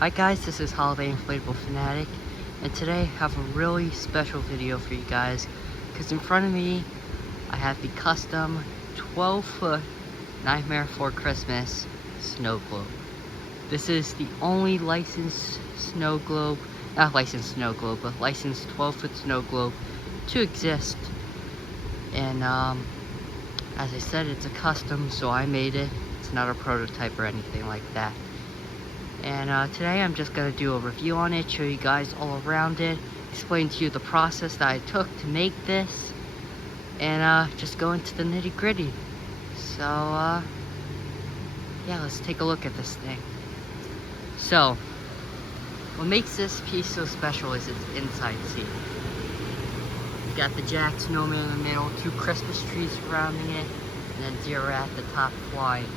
Hi guys, this is Holiday Inflatable Fanatic, and today I have a really special video for you guys, because in front of me I have the custom 12-foot Nightmare Before Christmas snow globe. This is the only licensed snow globe, not licensed snow globe, but licensed 12-foot snow globe to exist. And as I said, it's a custom, so I made it. It's not a prototype or anything like that. And today I'm just going to do a review on it, show you guys all around it, explain to you the process that I took to make this, and just go into the nitty gritty. So yeah, let's take a look at this thing. So, what makes this piece so special is its inside seat. You got the Jack Snowman in the middle, 2 Christmas trees surrounding it, and then 0 at the top flying.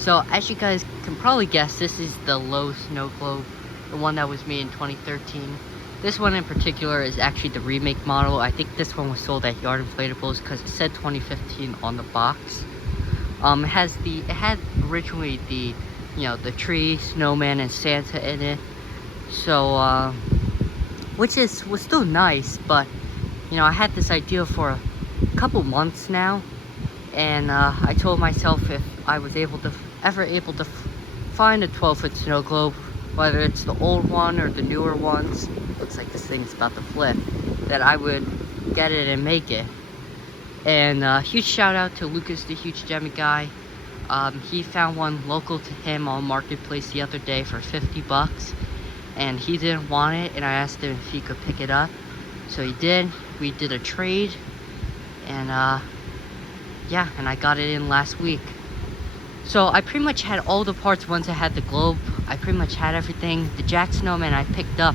So, as you guys can probably guess, this is the low snow globe, the one that was made in 2013. This one in particular is actually the remake model. I think this one was sold at Yard Inflatables because it said 2015 on the box. It had originally the, the tree, snowman, and Santa in it. So, which was still nice, but I had this idea for a couple months now, and I told myself if I was ever able to find a 12-foot snow globe, whether it's the old one or the newer ones, looks like this thing's about to flip, that I would get it and make it. And huge shout out to Lucas, the Huge Gem guy. He found one local to him on Marketplace the other day for 50 bucks, and he didn't want it, and I asked him if he could pick it up, so he did. We did a trade, and yeah, and I got it in last week. So I pretty much had all the parts once I had the globe. I pretty much had everything. The Jack Snowman I picked up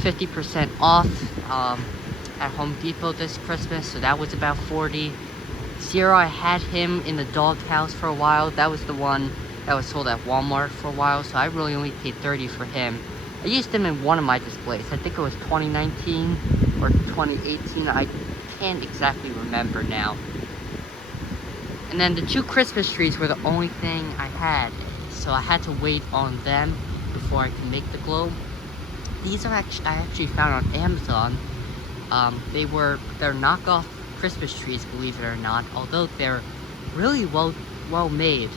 50% off at Home Depot this Christmas, so that was about $40. 0, I had him in the doghouse for a while. That was the one that was sold at Walmart for a while, so I really only paid $30 for him. I used him in one of my displays. I think it was 2019 or 2018. I can't exactly remember now. And then the 2 Christmas trees were the only thing I had, so I had to wait on them before I could make the globe. These are I actually found on Amazon. They're knockoff Christmas trees, believe it or not, although they're really well made.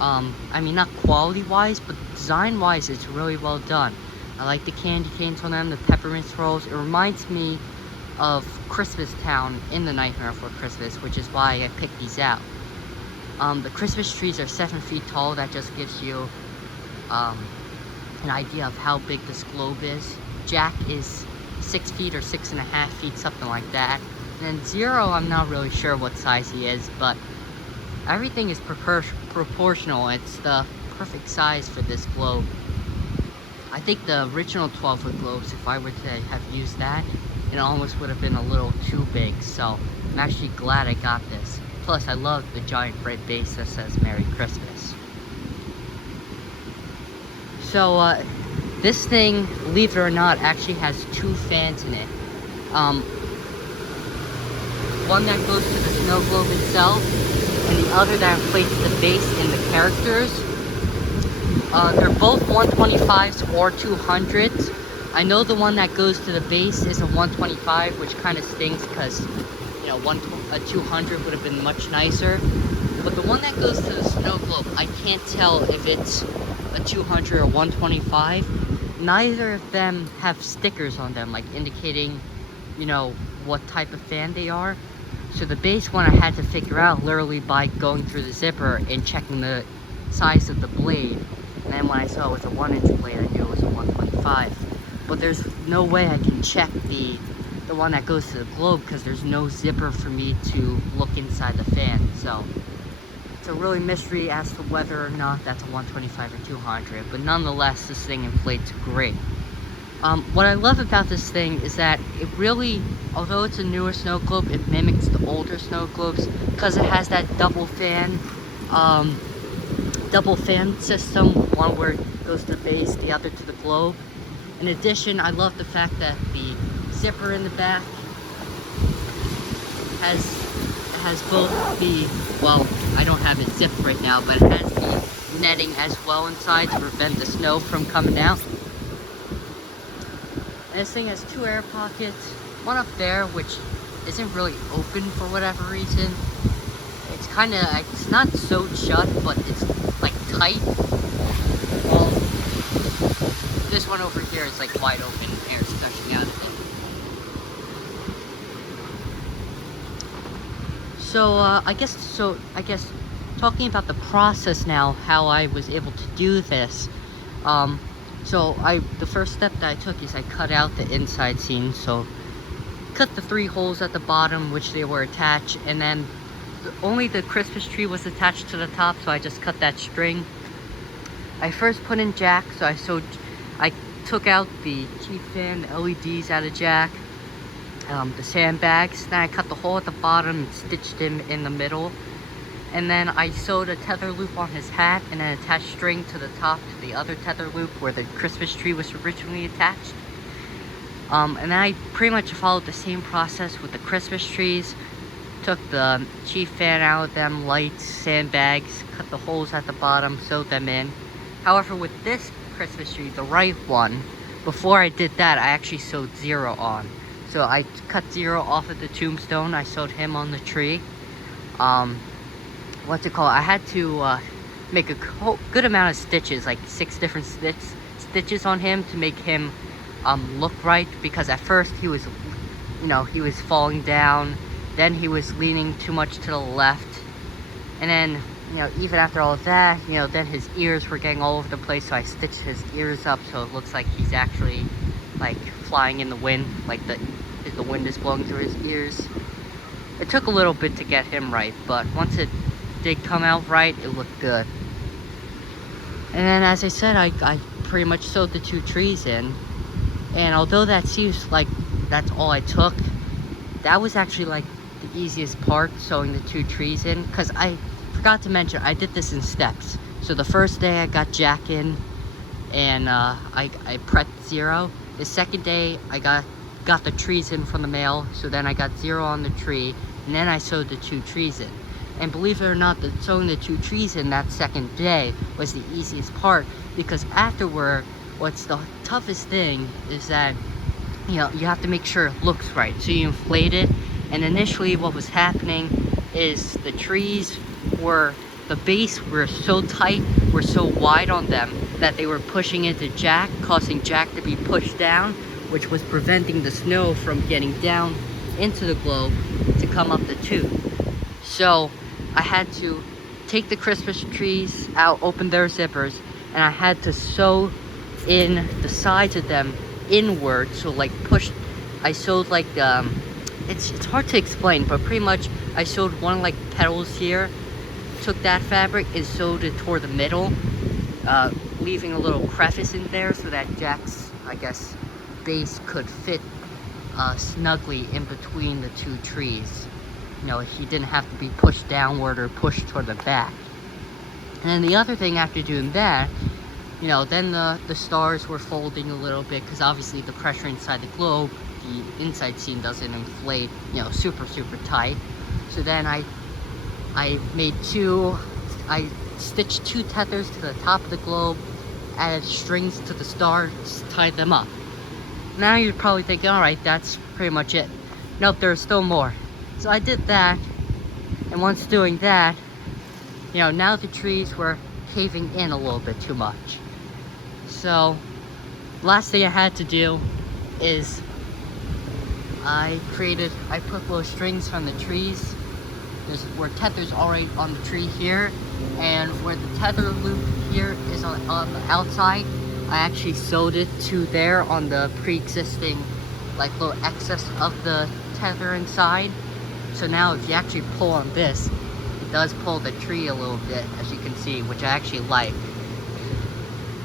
I mean, not quality wise, but design wise, it's really well done. I like the candy canes on them, the peppermint rolls. It reminds me of Christmas Town in the Nightmare Before Christmas, which is why I picked these out. The Christmas trees are 7 feet tall. That just gives you an idea of how big this globe is. Jack is 6 feet or 6.5 feet, something like that. And then 0, I'm not really sure what size he is, but everything is proportional. It's the perfect size for this globe. I think the original 12-foot globes, if I were to have used that, it almost would have been a little too big, so I'm actually glad I got this. Plus, I love the giant red base that says Merry Christmas. So, this thing, believe it or not, actually has 2 fans in it. One that goes to the snow globe itself, and the other that inflates the base and the characters. They're both 125s or 200s. I know the one that goes to the base is a 125, which kind of stinks because, a 200 would have been much nicer. But the one that goes to the snow globe, I can't tell if it's a 200 or 125. Neither of them have stickers on them, like indicating, what type of fan they are. So the base one I had to figure out literally by going through the zipper and checking the size of the blade. And then when I saw it was a 1-inch blade, I knew it was a 125. But there's no way I can check the one that goes to the globe because there's no zipper for me to look inside the fan. So it's a really mystery as to whether or not that's a 125 or 200. But nonetheless, this thing inflates great. What I love about this thing is that it really, although it's a newer snow globe, it mimics the older snow globes because it has that double fan system, one where it goes to the base, the other to the globe. In addition, I love the fact that the zipper in the back has both the, well, I don't have it zipped right now, but it has the netting as well inside to prevent the snow from coming out. And this thing has 2 air pockets, one up there which isn't really open for whatever reason. It's kind of, it's not sewed shut, but it's like tight. Well, this one over here is like wide open, air's gushing out of it. So I guess talking about the process now, how I was able to do this. The first step that I took is I cut out the inside seam. So cut the 3 holes at the bottom, which they were attached, and then only the Christmas tree was attached to the top, so I just cut that string. I first put in jack, so I took out the chief fan, the LEDs out of jack. The sandbags, then I cut the hole at the bottom and stitched him in the middle, and then I sewed a tether loop on his hat and then attached string to the top to the other tether loop where the Christmas tree was originally attached. And then I pretty much followed the same process with the Christmas trees. Took the chief fan out of them, lights, sandbags, cut the holes at the bottom, sewed them in. However, with this Christmas tree, the right one, before I did that, I actually sewed 0 on. So I cut 0 off of the tombstone. I sewed him on the tree. I had to make a good amount of stitches, like 6 different stitches on him to make him look right. Because at first he was, he was falling down. Then he was leaning too much to the left. And then, even after all of that, then his ears were getting all over the place. So I stitched his ears up so it looks like he's actually like flying in the wind, like the wind is blowing through his ears. It took a little bit to get him right, but once it did come out right, it looked good. And then, as I said, I pretty much sewed the 2 trees in. And although that seems like that's all I took, that was actually like the easiest part, sewing the 2 trees in. Because I forgot to mention, I did this in steps. So the first day I got jack in, and I prepped 0. The second day I got the trees in from the mail, so then I got 0 on the tree, and then I sewed the 2 trees in. And believe it or not, sewing the 2 trees in that second day was the easiest part, because afterward, what's the toughest thing is that, you have to make sure it looks right. So you inflate it, and initially what was happening is the trees the base were so tight, were so wide on them, that they were pushing into jack, causing jack to be pushed down, which was preventing the snow from getting down into the globe to come up the tube. So I had to take the Christmas trees out, open their zippers, and I had to sew in the sides of them inward. So like I sewed like, it's hard to explain, but pretty much I sewed one like petals here, took that fabric and sewed it toward the middle, leaving a little crevice in there so that Jack's, base could fit snugly in between the 2 trees. He didn't have to be pushed downward or pushed toward the back. And then the other thing after doing that, then the stars were folding a little bit, because obviously the pressure inside the globe, the inside seam doesn't inflate, super tight. So then I stitched 2 tethers to the top of the globe, added strings to the stars, tied them up. Now you're probably thinking, alright, that's pretty much it. Nope, there's still more. So I did that, and once doing that, now the trees were caving in a little bit too much. So, last thing I had to do is I put little strings from the trees. Where tether's already on the tree here, and where the tether loop here is on the outside, I actually sewed it to there on the pre-existing little excess of the tether inside. So now if you actually pull on this, it does pull the tree a little bit, as you can see, which I actually like.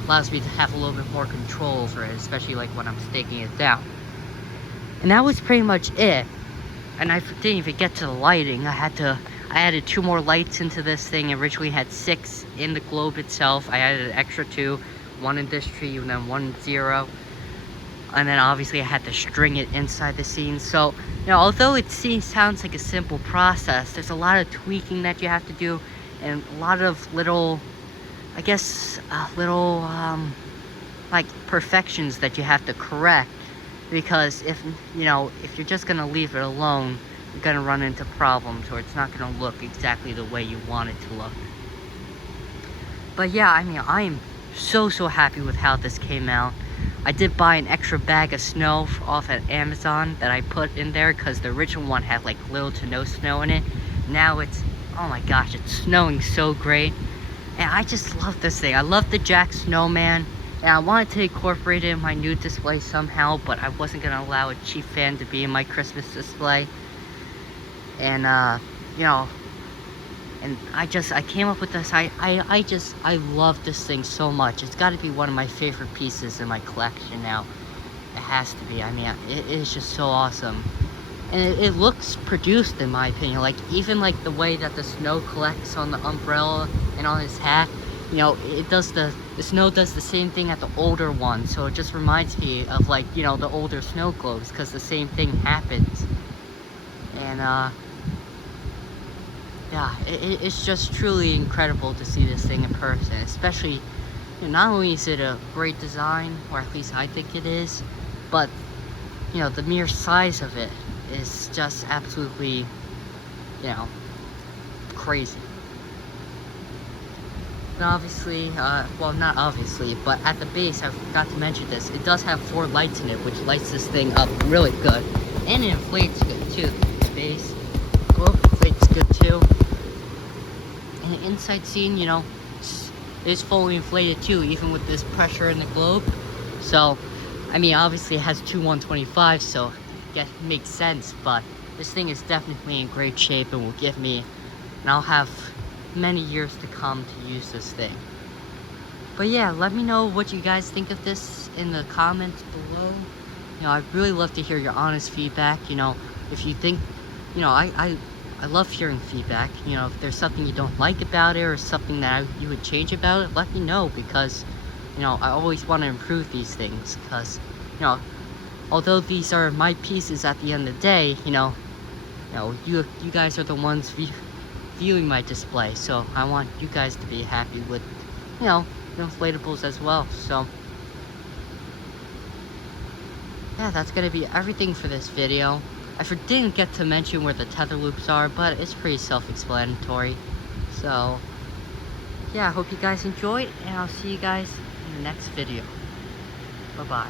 Allows me to have a little bit more control over it, especially when I'm staking it down. And that was pretty much it. And I didn't even get to the lighting. I added 2 more lights into this thing. Originally had 6 in the globe itself. I added an extra 2, 1 in this tree and then 1 in 0. And then obviously I had to string it inside the scene. So, although it sounds like a simple process, there's a lot of tweaking that you have to do, and a lot of little, I guess, little, like, perfections that you have to correct. Because if you're just gonna leave it alone, you're gonna run into problems, or it's not gonna look exactly the way you want it to look. But yeah, I mean, I am so happy with how this came out. I did buy an extra bag of snow off at Amazon that I put in there because the original one had like little to no snow in it. Now it's, oh my gosh, it's snowing so great. And I just love this thing. I love the Jack Snowman. And I wanted to incorporate it in my new display somehow, but I wasn't going to allow a cheap fan to be in my Christmas display. And, and I came up with this. I love this thing so much. It's got to be one of my favorite pieces in my collection now. It has to be. I mean, it is just so awesome. And it looks produced, in my opinion. Like, even like the way that the snow collects on the umbrella and on his hat. It does the snow does the same thing at the older one, so it just reminds me of, like, the older snow globes, because the same thing happens. And yeah, it's just truly incredible to see this thing in person, especially, not only is it a great design, or at least I think it is, but, the mere size of it is just absolutely, crazy. And obviously, well, not obviously, but at the base, I forgot to mention this, it does have 4 lights in it, which lights this thing up really good. And it inflates good too. The base globe inflates good too. And the inside scene, is fully inflated too, even with this pressure in the globe. So, I mean, obviously it has two 125s, so it makes sense, but this thing is definitely in great shape and will give me, and I'll have many years to come to use this thing. But yeah, let me know what you guys think of this in the comments below. I'd really love to hear your honest feedback. If you think, I love hearing feedback. If there's something you don't like about it, or something that you would change about it, let me know, because I always want to improve these things, because although these are my pieces at the end of the day, you guys are the ones viewing my display, so I want you guys to be happy with, inflatables as well. So yeah, that's gonna be everything for this video. I didn't get to mention where the tether loops are, but it's pretty self-explanatory. So yeah, I hope you guys enjoyed, and I'll see you guys in the next video. Bye-bye.